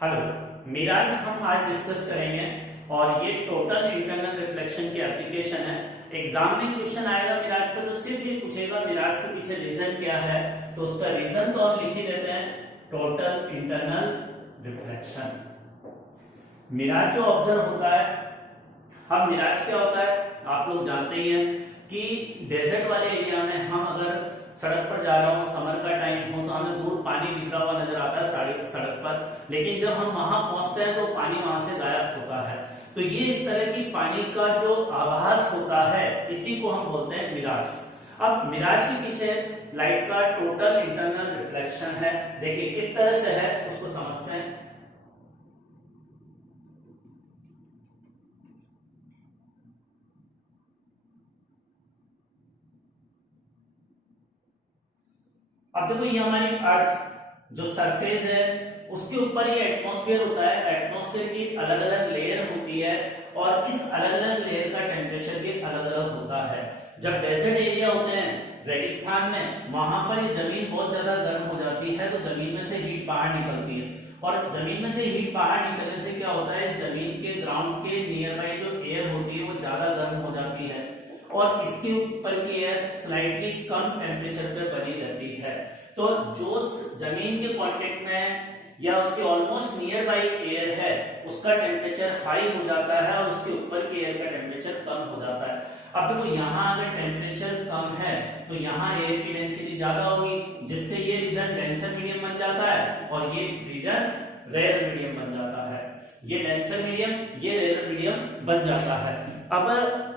Hello Miraj, हम आज discuss करेंगे और ये टोटल इंटरनल रिफ्लेक्शन की एप्लीकेशन है। एग्जाम में क्वेश्चन आएगा मिराज पे तो सिर्फ ये पूछेगा मिराज के पीछे रीजन क्या है, तो उसका रीजन तो हम लिख ही देते हैं, टोटल इंटरनल रिफ्लेक्शन। मिराज जो ऑब्जर्व होता है, अब मिराज क्या होता है आप लोग जानते ही हैं कि डेजर्ट वाले एरिया में हम अगर सड़क पर जा रहे हो, समर का टाइम हो, तो हमें दूर पानी बिखरा हुआ नजर आता है सड़क पर, लेकिन जब हम वहां पहुंचते हैं तो पानी वहां से गायब होता है। तो ये इस तरह की पानी का जो आभास होता है इसी को हम बोलते हैं मिराज। अब मिराज के पीछे लाइट का टोटल इंटरनल रिफ्लेक्शन है, देखिए किस तरह से है उसको समझते हैं। अब देखो ये हमारी अर्थ जो सरफेस है उसके ऊपर ये एटमॉस्फेयर होता है। एटमॉस्फेयर की अलग अलग लेयर होती है और इस अलग अलग लेयर का टेम्परेचर भी अलग अलग होता है। जब डेजर्ट एरिया होते हैं रेगिस्तान में, वहां पर ये जमीन बहुत ज्यादा गर्म हो जाती है, तो जमीन में से हीट बाहर निकलती है और जमीन में से हीट बाहर निकलने से क्या होता है, इस जमीन के ग्राउंड के नियर बाई जो एयर होती है वो ज्यादा गर्म हो जाती है और इसके ऊपर की एयर स्लाइटली कम टेम्परेचर पे बनी रहती है। तो जो जमीन के कांटेक्ट में या उसके ऑलमोस्ट नियर बाई एयर है उसका टेम्परेचर हाई हो जाता है और उसके ऊपर की एयर का टेम्परेचर कम हो जाता है। अब देखो यहाँ अगर टेम्परेचर कम है तो यहाँ एयर की डेंसिटी ज्यादा होगी, जिससे ये रीजन डेंसर मीडियम बन जाता है और ये रीजन रेयर मीडियम बन जाता है। ये डेंसर मीडियम, ये रेयर मीडियम बन जाता है। अब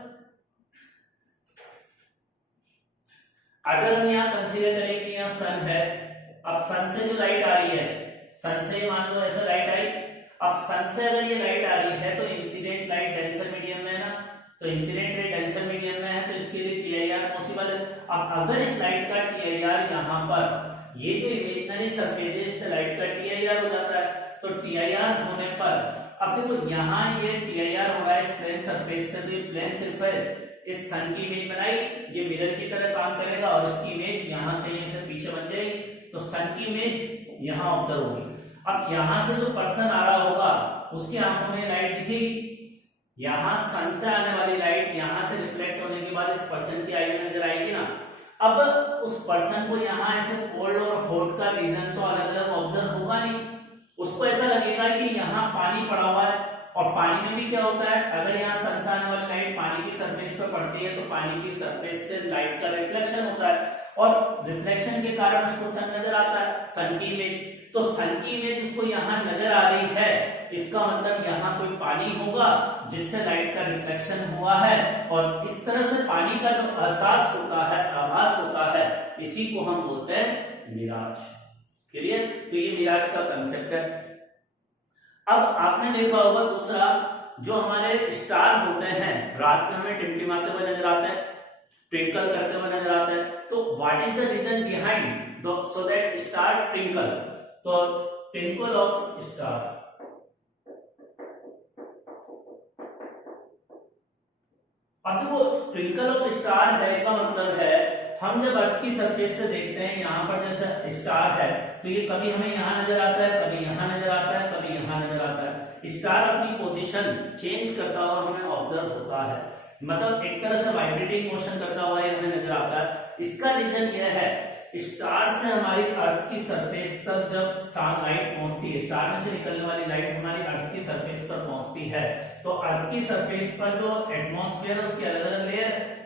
अगर हम यहाँ कंसीडर करें कि यहाँ सन है, अब सन से जो लाइट आ रही है, सन से मान लो ऐसा लाइट आई, अब सन से अगर ये लाइट आ रही है तो इंसिडेंट लाइट डेंसर मीडियम में है ना, तो इंसिडेंट रे डेंसर मीडियम में है तो इसके लिए टीआईआर पॉसिबल है। अब अगर इस लाइट का टीआईआर यहाँ पर ये जो इमेजिनरी सरफेस है इससे लाइट का टीआईआर हो जाता है, तो टीआईआर होने पर अब देखो यहाँ ये टीआईआर हो रहा है इस प्लेन सरफेस से, तो ये प्लेन सरफेस इस सन की इमेज बनाई, ये मिरर की तरह काम करेगा और इसकी इमेज यहाँ कहीं से पीछे बन जाएगी, तो सन की इमेज यहाँ ऑब्जर्व होगी। अब यहाँ से जो पर्सन आ रहा होगा उसकी आंखों में लाइट दिखेगी, यहाँ सन से आने वाली लाइट यहाँ से रिफ्लेक्ट होने के बाद इस पर्सन की आई में नजर आएगी ना। अब उस पर्सन को यहाँ ऐसे कोल्ड और हॉट का रीजन तो अलग अलग ऑब्जर्व होगा नहीं, उसको ऐसा लगेगा कि यहाँ पानी पड़ा हुआ है और पानी में भी क्या होता है, अगर यहाँ सन से आने वाली लाइट पानी की सरफेस पर पड़ती है तो पानी की सरफेस से लाइट का रिफ्लेक्शन होता है और रिफ्लेक्शन के कारण उसको सन नजर आता है, सन की इमेज। तो सन की इमेज उसको यहाँ नजर आ रही है, इसका मतलब यहाँ कोई पानी होगा जिससे लाइट का रिफ्लेक्शन हुआ है और इस तरह से पानी का जो एहसास होता है, आभास होता है, इसी को हम बोलते हैं मिराज। क्लियर? तो ये मिराज का कंसेप्ट है। अब आपने देखा होगा दूसरा, जो हमारे स्टार होते हैं रात में हमें टिमटिमाते हुए नजर आते हैं, ट्विंकल करते हुए नजर आते हैं, तो what is the reason behind so that star twinkle? तो ट्विंकल ऑफ स्टार, अब देखो ट्विंकल ऑफ स्टार है का मतलब है हम जब अर्थ की सरफेस से देखते हैं यहाँ पर जैसे स्टार है तो ये कभी हमें यहाँ नजर आता है, कभी यहाँ नजर आता है, कभी यहाँ नजर आता है। स्टार अपनी पोजीशन चेंज करता हुआ हमें ऑब्जर्व होता है, मतलब एक तरह से वाइब्रेटिंग मोशन करता हुआ ये हमें नजर आता है। इसका रीजन यह है, स्टार से हमारी अर्थ की सरफेस तक जब लाइट पहुंचती है, स्टार में से निकलने वाली लाइट हमारी अर्थ की सरफेस पर पहुंचती है, तो अर्थ की सरफेस पर जो एटमॉस्फेयर उसकी अलग अलग लेयर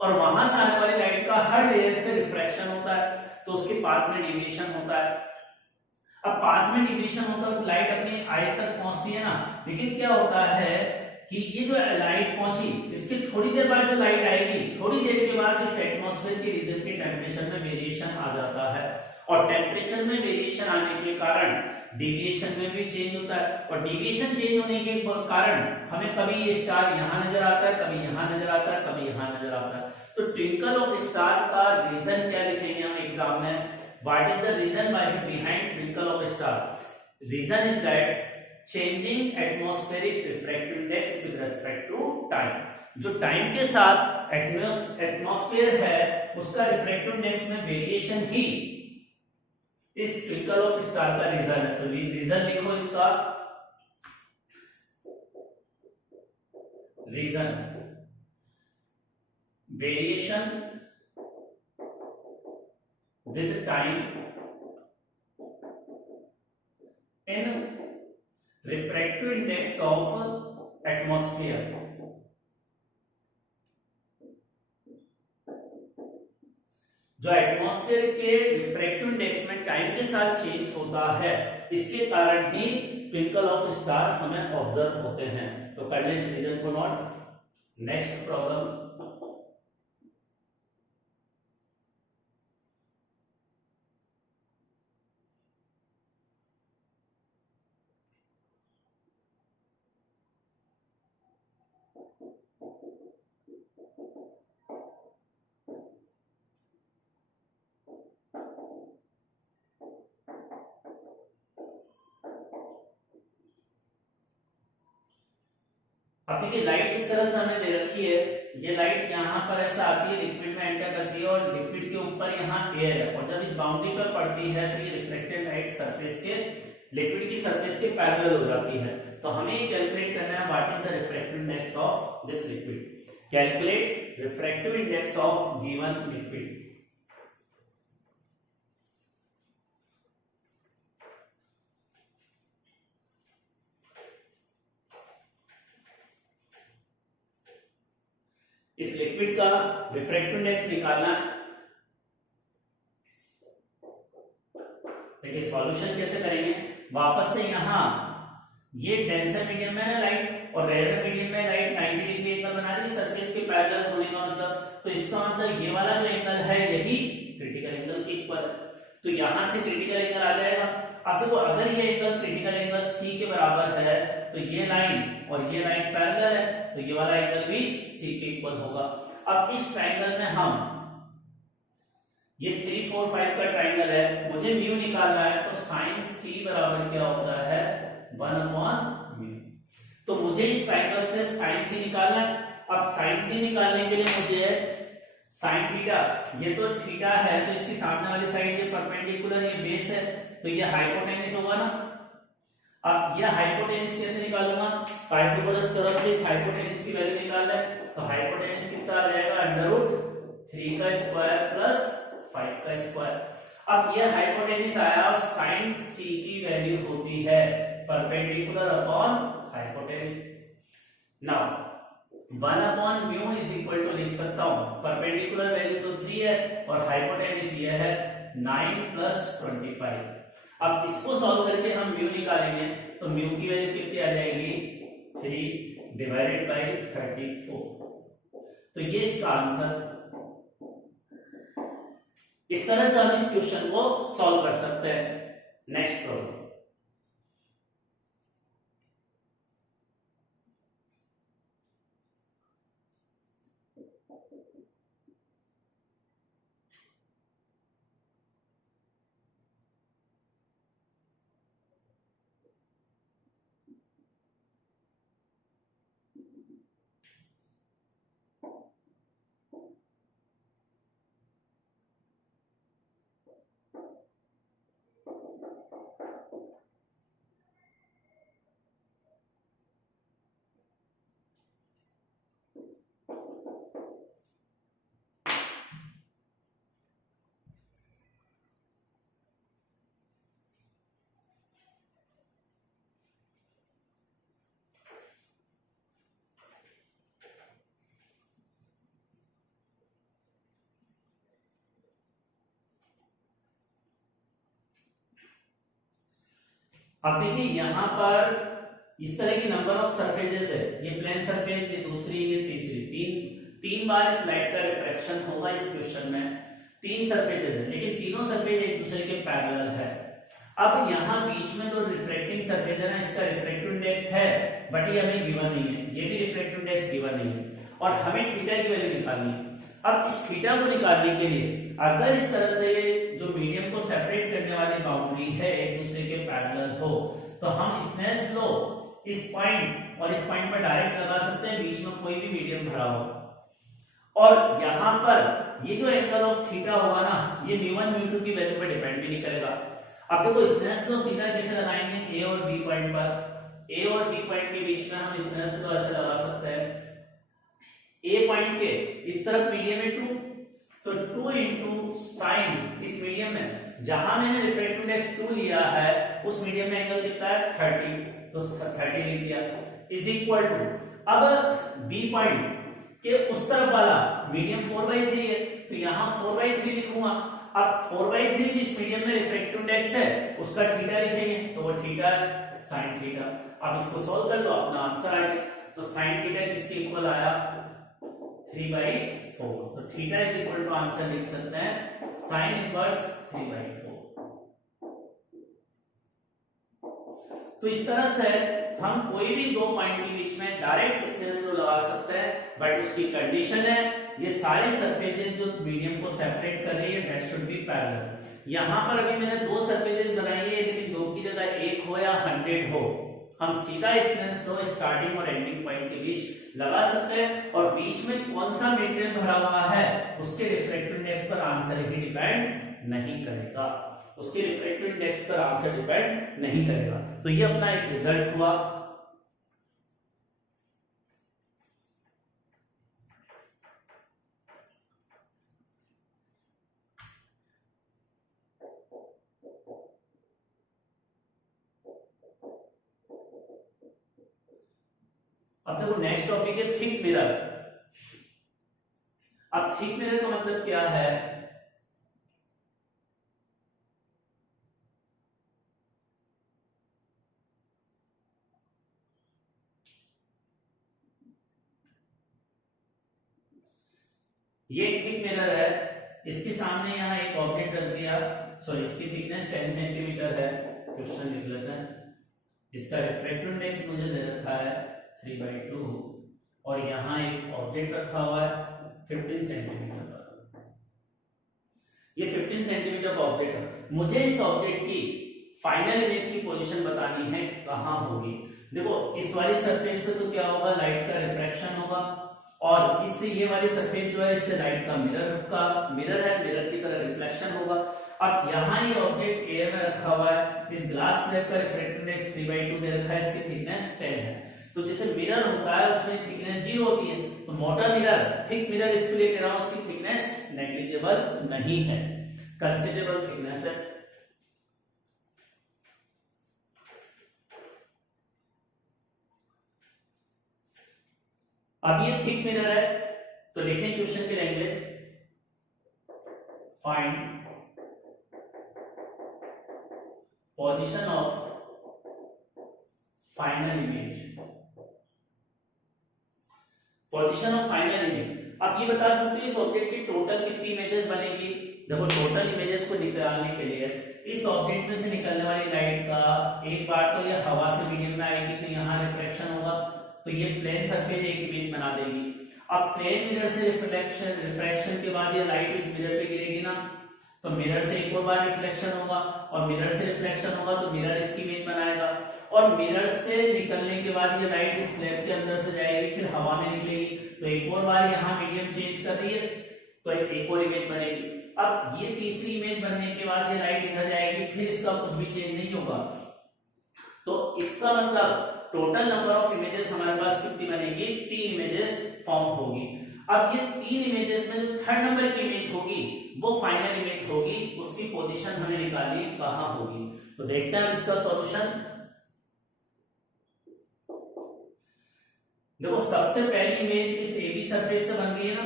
और वहां से आने वाली लाइट का हर लेयर से रिफ्रैक्शन होता है, तो उसके पाथ में डेविएशन होता है। अब पाथ में डेविएशन होता है तो लाइट अपनी आई तक पहुंचती है ना, लेकिन क्या होता है कि ये जो लाइट पहुंची इसके थोड़ी देर बाद जो लाइट आएगी, थोड़ी देर के बाद इस एटमॉस्फेयर के रीजन के टेम्परेचर में वेरिएशन आ जाता है और टेम्परेचर में वेरिएशन आने के कारण डेविएशन में भी चेंज होता है और डेविएशन चेंज होने के कारण हमें कभी ये स्टार यहाँ नजर आता है, कभी यहाँ नजर आता है, कभी यहाँ नजर आता है। तो ट्विंकल ऑफ स्टार का रीजन क्या लिखेंगे हम एग्जाम में? What is the reason behind twinkle of star? Reason is that changing atmospheric refractive index with respect to time. जो टाइम के साथ एटमॉस्फेयर है उसका रिफ्रैक्टिव इंडेक्स में वेरिएशन ही इस ट्विंकल ऑफ स्टार का रीजन है, तो रीजन लिखो इसका, reason variation with time in refractive index of atmosphere. जो एटमॉस्फेयर के रिफ्रैक्टिव इंडेक्स में टाइम के साथ चेंज होता है, इसके कारण ही ट्विंकल ऑफ स्टार हमें ऑब्जर्व होते हैं। तो कर लें इस रीजन को नोट। नेक्स्ट प्रॉब्लम, अब देखिए लाइट इस तरह से हमें दे रखी है, ये लाइट यहाँ पर ऐसा आती है, लिक्विड में एंटर करती है और लिक्विड के ऊपर यहाँ एयर है, और जब इस बाउंड्री पर पड़ती है तो ये रिफ्लेक्टेड लाइट सरफेस के, लिक्विड की सरफेस के पैरेलल हो जाती है। तो हमें ये कैलकुलेट करना है what is the refractive index of this liquid. Calculate refractive index of given liquid. इस लिक्विड का रिफ्रैक्टिव इंडेक्स निकालना है। देखिए सॉल्यूशन कैसे करेंगे, वापस से यहां ये डेंसर मीडियम में है लाइट और रेयर मीडियम में लाइट 90 डिग्री एंगल बना रही है सरफेस के पैरेलल होने का मतलब, तो इसका मतलब ये वाला जो एंगल है यही क्रिटिकल एंगल के इक्वल है, तो यहां से क्रिटिकल एंगल आ जाएगा। अब देखो अगर ये एंगल क्रिटिकल एंगल C के बराबर है तो ये लाइन और ये लाइन पैरेलल है, तो ये वाला एंगल भी C के इक्वल होगा। अब इस ट्रायंगल में हम, ये 3 4 5 का ट्रायंगल है, मुझे म्यू निकालना है, तो साइन C बराबर क्या होता है 1/म्यू। तो मुझे इस ट्रायंगल से साइन C निकालना है। अब साइन C निकालने के लिए मुझे साइन थीटा, ये तो थीटा है तो इसकी सामने वाली साइड ये परपेंडिकुलर, ये बेस है, तो ये हाइपोटेन्यूस होगा ना। अब ये हाइपोटेन्यूस कैसे निकालूंगा, पाइथागोरस थ्योरम से इस हाइपोटेन्यूस की वैल्यू निकालना है, तो हाइपोटेन्यूस कितना आ जाएगा √3 का स्क्वायर प्लस 5 का स्क्वायर। अब ये हाइपोटेन्यूस आया और साइन C की वैल्यू होती है परपेंडिकुलर अपॉन हाइपोटेन्यूस। नाउ 1/म्यू इज इक्वल टू लिख सकता हूं, परपेंडिकुलर वैल्यू तो 3 है और हाइपोटेन्यूस ये है 9 + 25। अब इसको सॉल्व करके हम म्यू निकालेंगे, तो म्यू की वैल्यू कितनी आ जाएगी 3 / 34। तो ये इसका आंसर। इस तरह से हम इस क्वेश्चन को सॉल्व कर सकते हैं। नेक्स्ट प्रॉब्लम, अब देखिए यहां पर इस तरह की नंबर ऑफ सरफेसेस है, ये प्लेन सरफेस, ये दूसरी, ये तीसरी, तीन बार इस लाइट का रिफ्रैक्शन होगा इस क्वेश्चन में। 3 सरफेसेस है लेकिन तीनों सरफेस एक दूसरे के पैरेलल है। अब यहाँ बीच में जो रिफ्रैक्टिंग सरफेस है ना, इसका रिफ्रैक्टिव इंडेक्स है बट ये हमें गिवन नहीं है, ये भी रिफ्रैक्टिव इंडेक्स गिवन नहीं है और हमें थीटा की वैल्यू निकालनी है। अब इस थीटा को निकालने के लिए अगर इस तरह से जो मीडियम को सेपरेट करने वाली बाउंड्री है एक दूसरे के पैरेलल हो, तो हम स्नेल्स लॉ इस पॉइंट और इस पॉइंट पर डायरेक्ट लगा सकते हैं, बीच में कोई भी मीडियम भरा हो। और यहाँ पर ये जो एंगल ऑफ थीटा होगा ना, ये μ1 μ2 की वैल्यू पर डिपेंड भी नहीं करेगा। अब देखो स्नेल्स लॉ सीधा कैसे लगाएंगे, ए और बी पॉइंट पर, ए और बी पॉइंट के बीच में हम स्नेल्स लॉ ऐसे लगा सकते हैं, ए पॉइंट के इस तरफ मीडियम है 2, तो 2 इंटू साइन इस मीडियम में जहां मैंने रिफ्रैक्टिव इंडेक्स 2 लिया है उस मीडियम में एंगल कितना है 30, तो 30 लिख दिया, इज इक्वल टू, अब बी पॉइंट के उस तरफ वाला मीडियम 4/3 है तो यहां 4/3 लिखूंगा। अब 4/3 जिस मीडियम में रिफ्रैक्टिव इंडेक्स है उसका थीटा लिखेंगे, तो वो थीटा है sin थीटा। अब इसको सॉल्व कर लो, अपना आंसर आ गया। तो sin थीटा किसके इक्वल आया 3/4, तो theta is equal to answer लिख सकते हैं sin इनवर्स 3/4। तो इस तरह से हम कोई भी दो पॉइंट के बीच में डायरेक्ट स्नेल्स लॉ लगा सकते हैं, बट उसकी कंडीशन है ये सारी सरफेसेस जो मीडियम को सेपरेट कर रही है दैट शुड बी पैरेलल। यहां पर अभी मैंने दो सरफेसेस बनाई है लेकिन दो की जगह एक हो या 100 हो, हम सीधा स्नेल्स लॉ स्टार्टिंग और एंडिंग पॉइंट के बीच लगा सकते हैं, और बीच में कौन सा मटेरियल भरा हुआ है उसके रिफ्रैक्टिव इंडेक्स पर आंसर ही डिपेंड नहीं करेगा, उसके रिफ्रैक्टिव इंडेक्स पर आंसर डिपेंड नहीं करेगा। तो ये अपना एक रिजल्ट हुआ। अब देखो नेक्स्ट टॉपिक है थिक मिरर। अब थिक मिरर का मतलब क्या है, ये थिक मिरर है, इसके सामने यहाँ एक ऑब्जेक्ट रख दिया, सॉरी इसकी थिकनेस 10 सेंटीमीटर है, क्वेश्चन लिख लेते हैं। इसका रिफ्रैक्टिव इंडेक्स मुझे दे रखा है 3/2 और यहाँ एक ऑब्जेक्ट रखा हुआ है 15 सेंटीमीटर पर। ये 15 सेंटीमीटर का ऑब्जेक्ट है, मुझे इस ऑब्जेक्ट की फाइनल इमेज की पोजीशन बतानी है कहाँ होगी। देखो इस वाली सरफेस से तो क्या होगा, लाइट का रिफ्रैक्शन होगा, और इससे ये वाली सरफेस जो है इससे लाइट का मिरर है, मिरर की तरह रिफ्लेक्शन होगा। अब यहाँ ये ऑब्जेक्ट एयर में रखा हुआ है, इस ग्लास स्लैब का रिफ्रैक्टिव इंडेक्स 3/2 दे रखा है, इसकी थिकनेस 10 है, तो जैसे मिरर होता है उसमें थिकनेस 0 होती है, तो मोटा मिरर थिक मिरर इसके लिए कह रहा हूं उसकी थिकनेस नेग्लिजिबल नहीं है, कंसीडरेबल थिकनेस है। अब ये थिक मिरर है तो लिखें क्वेश्चन के language, find position of final image, position of final image. आप ये बता सकते हो इस ऑब्जेक्ट की टोटल कितनी इमेजेस बनेगी। देखो टोटल इमेजेस को निकालने के लिए इस ऑब्जेक्ट में से निकलने वाली लाइट का एक बार तो ये हवा से मीडियम में आएगी तो यहाँ रिफ्लेक्शन होगा, तो ये प्लेन सरफेस एक इमेज बना देगी। अब प्लेन मिरर से रिफ्रैक्शन के बाद ये लाइट इस मिरर पे गिरेगी ना, तो मिरर से एक और बार रिफ्लेक्शन होगा, और मिरर से रिफ्लेक्शन होगा तो मिरर इसकी इमेज बनाएगा, और मिरर से निकलने के बाद ये लाइट इस स्लैब के अंदर से जाएगी फिर हवा में निकलेगी, तो एक और बार यहाँ मीडियम चेंज कर रही है तो एक और इमेज बनेगी। अब ये तीसरी इमेज बनने के बाद ये लाइट इधर जाएगी, फिर इसका कुछ भी चेंज नहीं होगा, तो इसका मतलब टोटल नंबर ऑफ इमेजेस हमारे पास कितनी बनेगी, 3 इमेजेस फॉर्म होगी। अब ये 3 इमेजेस में जो थर्ड नंबर की इमेज होगी वो फाइनल इमेज होगी, उसकी पोजीशन हमें निकालनी कहां होगी। तो देखते हैं इसका सॉल्यूशन। देखो सबसे पहली इमेज इस AB सरफेस से बन रही है ना,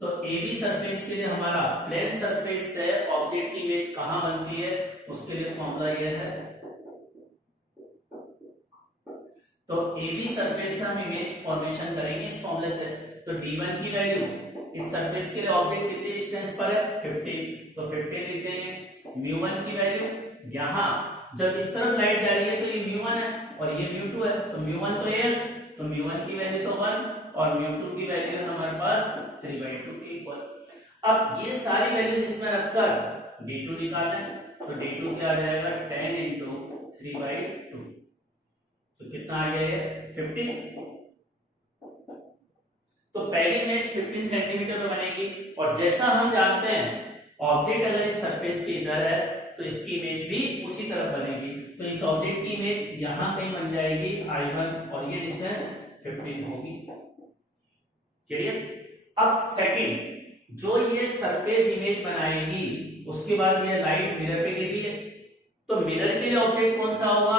तो AB सरफेस के लिए हमारा प्लेन सरफेस से ऑब्जेक्ट की इमेज कहां बनती है, उसके लिए फॉर्मूला यह है, तो AB सरफेस से हम इमेज फॉर्मेशन करेंगे इस फॉर्मूले से। तो D1 की वैल्यू इस सरफेस के लिए ऑब्जेक्ट कितनी डिस्टेंस पर है 15, तो 15 लिख देंगे। μ1 की वैल्यू यहां जब इस तरफ लाइट जा रही है तो ये μ1 है और ये μ2 है, तो μ1 तो ये, तो μ1 की वैल्यू तो 1 और μ2 की वैल्यू है हमारे पास 3/2 के इक्वल। अब ये सारी वैल्यूज इसमें रखकर D2 निकालें, तो D2 क्या आ जाएगा 10 × 3/2, तो कितना आ गया है 15। तो पहली इमेज 15 सेंटीमीटर पे बनेगी, और जैसा हम जानते हैं ऑब्जेक्ट अगर इस सरफेस के इधर है तो इसकी इमेज भी उसी तरफ बनेगी। तो इस ऑब्जेक्ट की इमेज यहां कहीं बन जाएगी I1 और ये डिस्टेंस 15 होगी। क्लियर। अब सेकंड, जो ये सरफेस इमेज बनाएगी उसके बाद ये लाइट मिरर पे गिर रही है, तो मिरर के लिए ऑब्जेक्ट कौन सा होगा?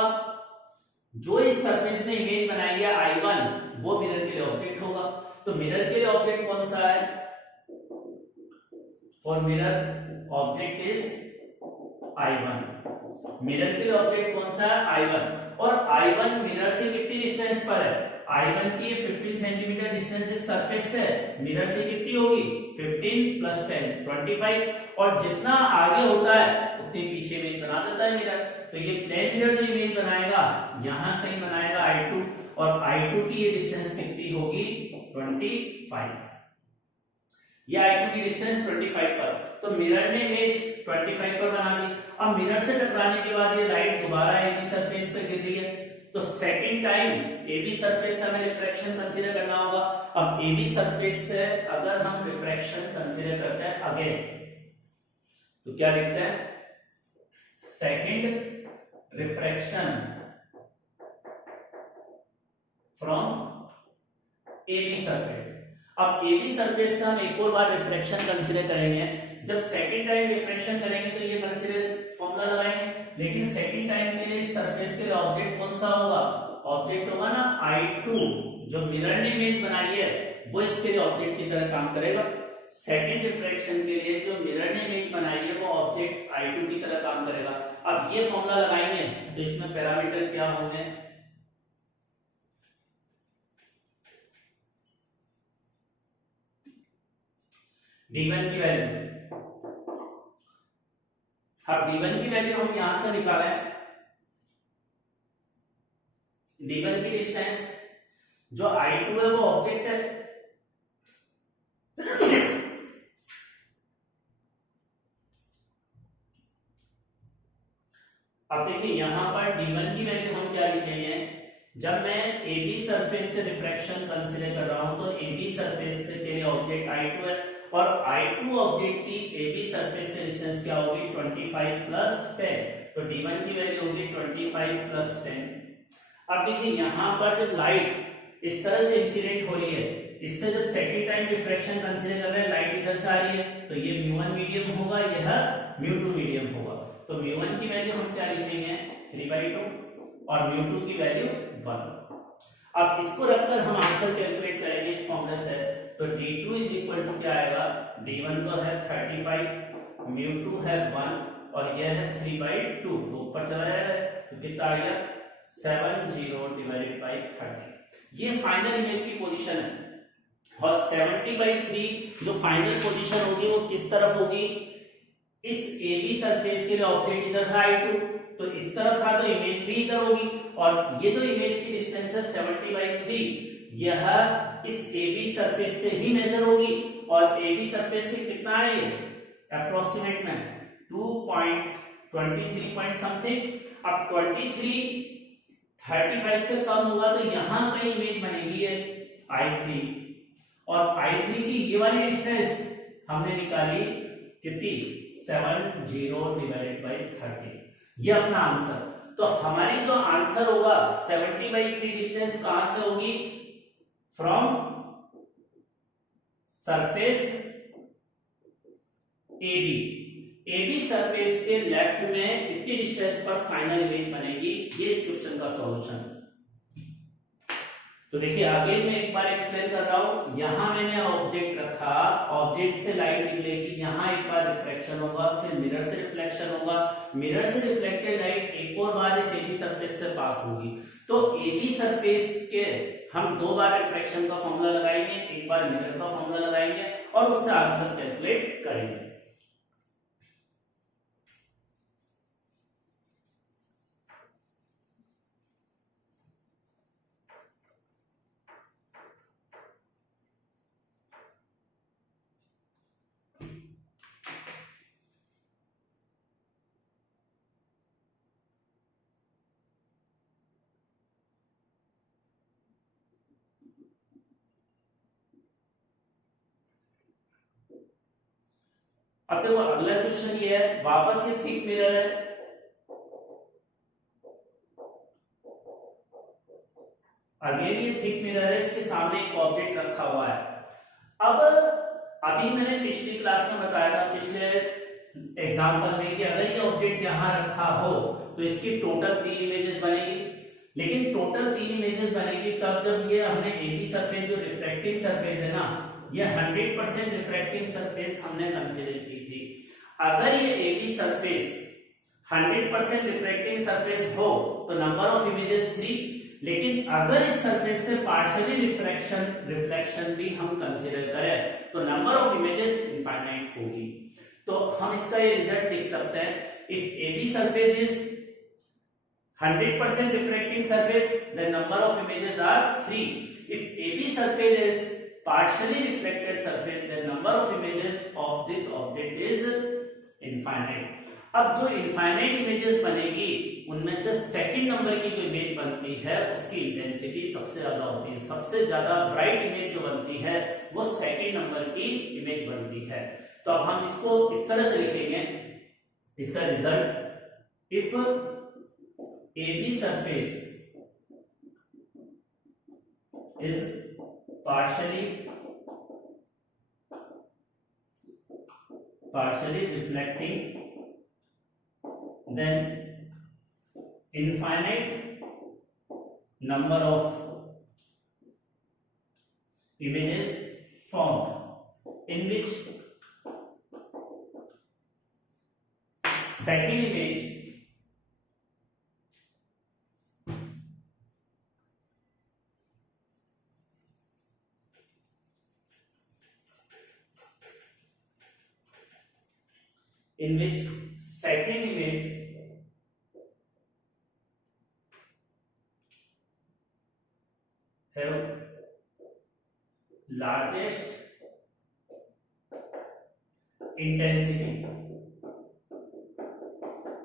जो इस सरफेस ने इमेज बनाई है I1 वो मिरर के लिए ऑब्जेक्ट होगा। तो मिरर के लिए ऑब्जेक्ट कौन सा है? For mirror object is I1। Mirror के लिए ऑब्जेक्ट कौन सा है? I1। और I1 मिरर से कितनी डिस्टेंस पर है? I1 की 15 सेंटीमीटर डिस्टेंस इस सरफेस से, मिरर से कितनी होगी? 15 प्लस 10 25। और जितना आगे होता है उतनी पीछे इमेज बना देता है मिरर। तो ये प्लेन मिरर जो इमेज बनाएगा यहां कहीं बनाएगा I2, और I2 की ये डिस्टेंस कितनी होगी? 25। ये I2 की डिस्टेंस 25 पर, तो मिरर ने इमेज 25 पर बना दी। अब मिरर से टकराने के बाद ये लाइट दोबारा AB सरफेस पे गिर रही है, तो सेकंड टाइम AB सरफेस से हमें रिफ्रैक्शन कंसीडर करना होगा। अब AB सरफेस से अगर हम रिफ्रैक्शन कंसीडर करते हैं अगेन, तो क्या लिखते हैं? Second refraction from AB surface. अब AB सरफेस से हम एक और बार रिफ्रैक्शन कंसीडर करेंगे। जब सेकंड टाइम रिफ्रैक्शन करेंगे तो ये कंसीडर फॉर्मूला लगाएंगे, लेकिन सेकंड टाइम के लिए इस सरफेस के लिए ऑब्जेक्ट कौन सा होगा? ऑब्जेक्ट होगा ना I2, जो मिरर ने इमेज बनाई है वो इसके लिए ऑब्जेक्ट की तरह काम करेगा। सेकंड रिफ्रैक्शन के लिए जो मिरर ने इमेज बनाई है वो ऑब्जेक्ट I2 की तरह काम करेगा। अब ये फॉर्मूला लगाएंगे तो इसमें पैरामीटर क्या होंगे? D1 की वैल्यू, अब D1 की वैल्यू हम यहां से निकालें। D1 की डिस्टेंस, जो I2 है वो ऑब्जेक्ट है, अब देखिए यहां पर D1 की वैल्यू हम क्या लिखेंगे? जब मैं AB सरफेस से रिफ्रैक्शन कंसीडर कर रहा हूं तो AB सरफेस से के लिए ऑब्जेक्ट I2 है, और I2 ऑब्जेक्ट की AB सरफेस से डिस्टेंस क्या होगी? 25 प्लस 10। तो D1 की वैल्यू होगी 25 प्लस 10। अब देखिए यहां पर जब लाइट इस तरह से इंसिडेंट हो रही है, इससे जब सेकंड टाइम रिफ्रैक्शन कंसीडर कर रहे हैं, लाइट इधर से आ रही है, तो ये μ1 मीडियम होगा, यह μ2 मीडियम होगा। तो μ1 की वैल्यू हम क्या लिखेंगे? 3/2 और μ2 की वैल्यू 1। अब इसको रखकर हम आंसर कैलकुलेट करेंगे इस फॉर्मूले से। तो d2 इज इक्वल टू क्या आएगा? d1 तो है 35, μ2 है 1 और यह है 3/2, तो ऊपर चला जाएगा, तो कितना आ गया? 70 डिवाइडेड बाय 30। ये फाइनल इमेज की पोजीशन है, और 70/3 जो फाइनल पोजीशन होगी वो किस तरफ होगी? इस AB सरफेस के लिए ऑब्जेक्ट इधर था I2, तो इस तरफ था तो इमेज भी इधर होगी, और ये जो इमेज की डिस्टेंस है 70/3 यह इस AB सरफेस से ही मेजर होगी, और AB सरफेस से कितना है ये? अप्रोक्सीमेट में 2.23 पॉइंट समथिंग। अब 23 35 से कम होगा तो यहां कहीं इमेज बनेगी है I3, और I3 की ये वाली डिस्टेंस हमने निकाली कितनी? 70 डिवाइडेड बाय 30। ये अपना आंसर। तो हमारी जो आंसर होगा 70/3 डिस्टेंस कहां से होगी? फ्रॉम सरफेस AB सरफेस के लेफ्ट में इतनी डिस्टेंस पर फाइनल इमेज बनेगी। ये इस क्वेश्चन का सॉल्यूशन। तो देखिए आगे मैं एक बार एक्सप्लेन कर रहा हूं। यहां मैंने ऑब्जेक्ट रखा, ऑब्जेक्ट से लाइट निकलेगी, यहां एक बार रिफ्लेक्शन होगा, फिर मिरर से रिफ्लेक्शन होगा, मिरर से रिफ्लेक्टेड लाइट एक और बार इस AB सरफेस से पास होगी। तो AB सरफेस के हम दो बार रिफ्लेक्शन का फॉर्मूला लगाएंगे, एक बार मिरर का फॉर्मूला लगाएंगे और उससे आंसर कैलकुलेट करेंगे। अब देखो अगला क्वेश्चन ये है, वापस ये थिक मिरर है, अगेन ये थिक मिरर है, इसके सामने एक ऑब्जेक्ट रखा हुआ है। अब अभी मैंने पिछली क्लास में बताया था, पिछले एग्जांपल में, कि अगर ये ऑब्जेक्ट यहां रखा हो तो इसकी टोटल 3 इमेजेस बनेगी। लेकिन टोटल 3 इमेजेस बनेगी तब जब ये हमने एबी सरफेस, जो रिफ्लेक्टिंग सरफेस है ना, ये 100% रिफ्लेक्टिंग सरफेस हमने कंसीडर की थी। अगर ये एबी सरफेस 100% रिफ्लेक्टिंग सरफेस हो तो नंबर ऑफ इमेजेस 3, लेकिन अगर इस सरफेस से पार्शियली रिफ्लेक्शन भी हम कंसीडर करें तो नंबर ऑफ इमेजेस इनफाइनाइट होगी। तो हम इसका ये रिजल्ट लिख सकते हैं, if AB surface is 100% refracting surface, the number of images are 3. If AB surface is partially reflected surface, the number of images of this object is infinite. अब जो इनफाइनाइट इमेजेस बनेगी उनमें से सेकंड नंबर की जो image बनती है उसकी इंटेंसिटी सबसे ज्यादा होती है। सबसे ज्यादा ब्राइट इमेज जो बनती है वो सेकंड नंबर की इमेज बनती है। तो अब हम इसको इस तरह से लिखेंगे, इसका result, if AB surface is partially reflecting, then infinite number of images formed, in which second image have largest intensity,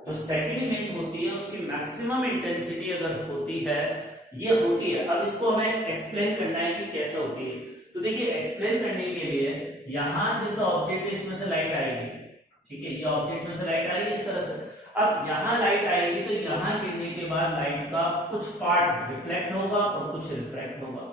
जो सेकंड इमेज होती है उसकी मैक्सिमम इंटेंसिटी अगर होती है, ये होती है। अब इसको हमें एक्सप्लेन करना है कि कैसे होती है। तो देखिए, एक्सप्लेन करने के लिए यहां जैसा ऑब्जेक्ट है इसमें से लाइट आएगी, ठीक है, ये ऑब्जेक्ट में से लाइट आ रही है इस तरह से। अब यहां लाइट आएगी तो यहां गिरने के बाद लाइट का कुछ पार्ट रिफ्लेक्ट होगा और कुछ रिफ्रैक्ट होगा,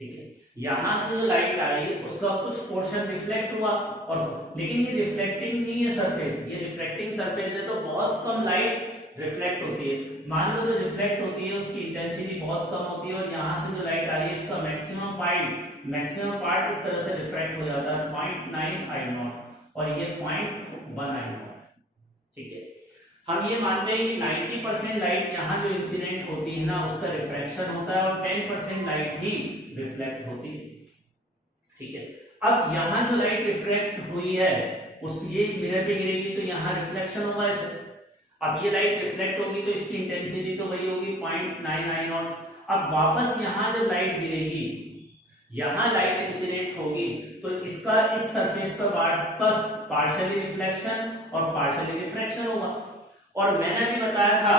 ठीक है। यहां से जो लाइट आई उसका कुछ पोर्शन रिफ्लेक्ट हुआ, और लेकिन ये रिफ्लेक्टिंग नहीं है सरफेस, ये रिफ्लेक्टिंग सरफेस है तो बहुत कम लाइट रिफ्लेक्ट होती है। मान लो जो रिफ्लेक्ट होती है उसकी इंटेंसिटी बहुत कम होती है, और यहां से जो लाइट आ रही है इसका मैक्सिमम पार्ट इस तरह से रिफ्लेक्ट हो जाता है 0.9 I0 और ये 0.1 I0, ठीक है। हम ये मानते हैं कि 90% लाइट यहाँ जो इंसिडेंट होती है ना उसका रिफ्रैक्शन होता है और 10% लाइट ही रिफ्लेक्ट होती है, ठीक है। अब यहाँ जो लाइट रिफ्लेक्ट हुई है उस ये मिरर पे गिरेगी तो यहाँ रिफ्लेक्शन होगा ऐसे। अब ये लाइट रिफ्लेक्ट होगी तो इसकी इंटेंसिटी तो वही होगी 0.9 I0। अब वापस यहाँ जब लाइट गिरेगी, यहाँ लाइट इंसिडेंट होगी तो इसका इस सरफेस पर वापस पार्शियली रिफ्लेक्शन और पार्शियली रिफ्रैक्शन होगा। और मैंने भी बताया था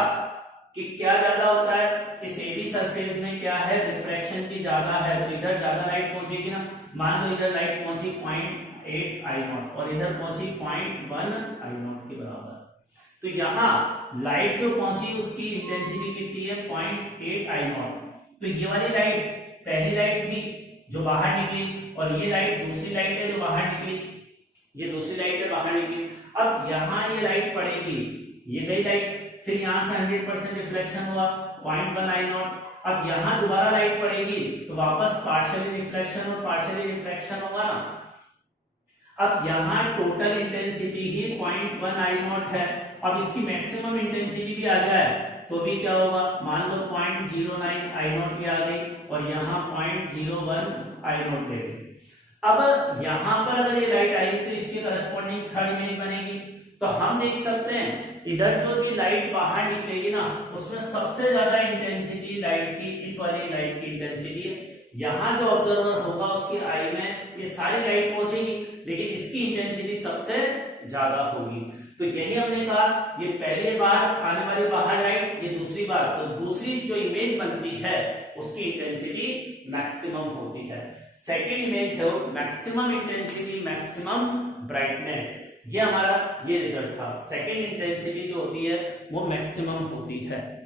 कि क्या ज्यादा होता है, इस एबी सरफेस में क्या है, रिफ्रैक्शन की ज्यादा है, तो इधर ज्यादा लाइट पहुंचेगी ना। मान लो इधर लाइट पहुंची 0.8 I0 और इधर पहुंची 0.1 I0 के बराबर, तो यहाँ लाइट जो पहुंची उसकी इंटेंसिटी कितनी है 0.8 I0। तो ये वाली लाइट पहली लाइट थी जो बाहर निकली, और ये लाइट दूसरी लाइट है जो बाहर निकली, ये दूसरी लाइट है बाहर निकली। अब यहाँ ये लाइट पड़ेगी, ये गई लाइट, फिर यहाँ से 100% रिफ्लेक्शन हुआ 0.1 I0। अब यहाँ दोबारा लाइट पड़ेगी तो वापस पार्शियली रिफ्लेक्शन और पार्शियली रिफ्रैक्शन होगा ना। अब यहाँ टोटल इंटेंसिटी ही 0.1 I0 है। अब इसकी मैक्सिमम इंटेंसिटी भी आ जाए तो भी क्या होगा, मान लो 0.09 I0 भी आ गई और यहाँ 0.01 I0 ले गई। अब यहाँ पर अगर ये लाइट आई तो इसके करस्पॉन्डिंग थर्ड इमेज बनेगी। तो हम देख सकते हैं इधर जो भी लाइट बाहर निकलेगी ना उसमें सबसे ज्यादा इंटेंसिटी लाइट की, इस वाली लाइट की इंटेंसिटी है। यहाँ जो ऑब्जर्वर होगा उसकी आई में ये सारी लाइट पहुंचेगी, लेकिन इसकी इंटेंसिटी सबसे ज्यादा होगी। तो यही हमने कहा, ये पहली बार आने वाली बाहर लाइट, ये दूसरी बार, तो दूसरी जो इमेज बनती है उसकी इंटेंसिटी मैक्सिमम होती है। सेकेंड इमेज है मैक्सिमम इंटेंसिटी, मैक्सिमम ब्राइटनेस। ये हमारा ये रिजल्ट था। सेकेंड इंटेंसिटी जो होती है वो मैक्सिमम होती है।